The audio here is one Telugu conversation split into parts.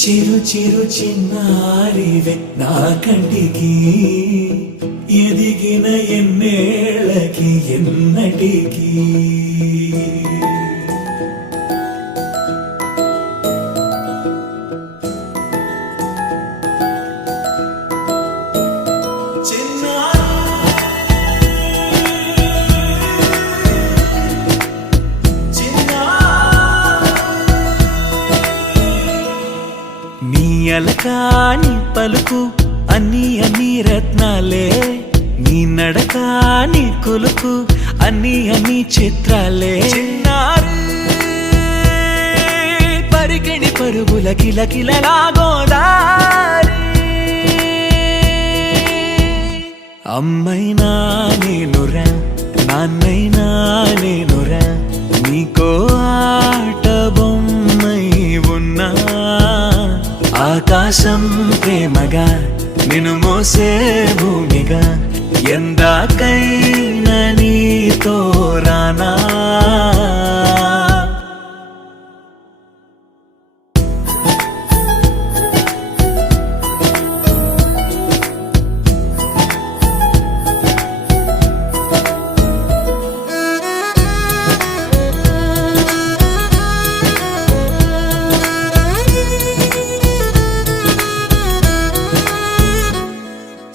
చిరు చిరు చిన్నారివే నా కంటికి ఎదిగిన ఎన్నేళ్ళకి ఎన్నటికి అలకాని పలుకు అన్ని అన్ని రత్నాలే నీ నడకాని కులుకు అన్ని అన్ని చిత్రాలే చిన్నారు పరికిణి పరుగుల కిలకిలలాగోదారి అమ్మైనా నేనురా నాన్నైనా నేనురా నీకో ఆట బొమ్మై ఉన్నా ఆకాశం ప్రేమగా నిన్ను మోసే భూమిగా ఎందాకైనా నీతో రానా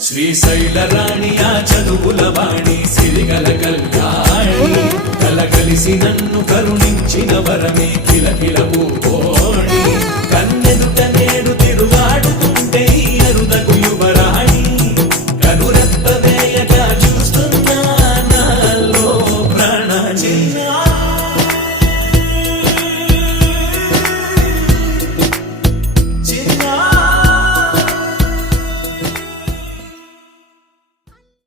శ్రీశైల రాణి ఆ చదువుల వాణి సిరిగల కళ్యాణి కలగలిసి నన్ను కరుణించిన వరమే కిలకిల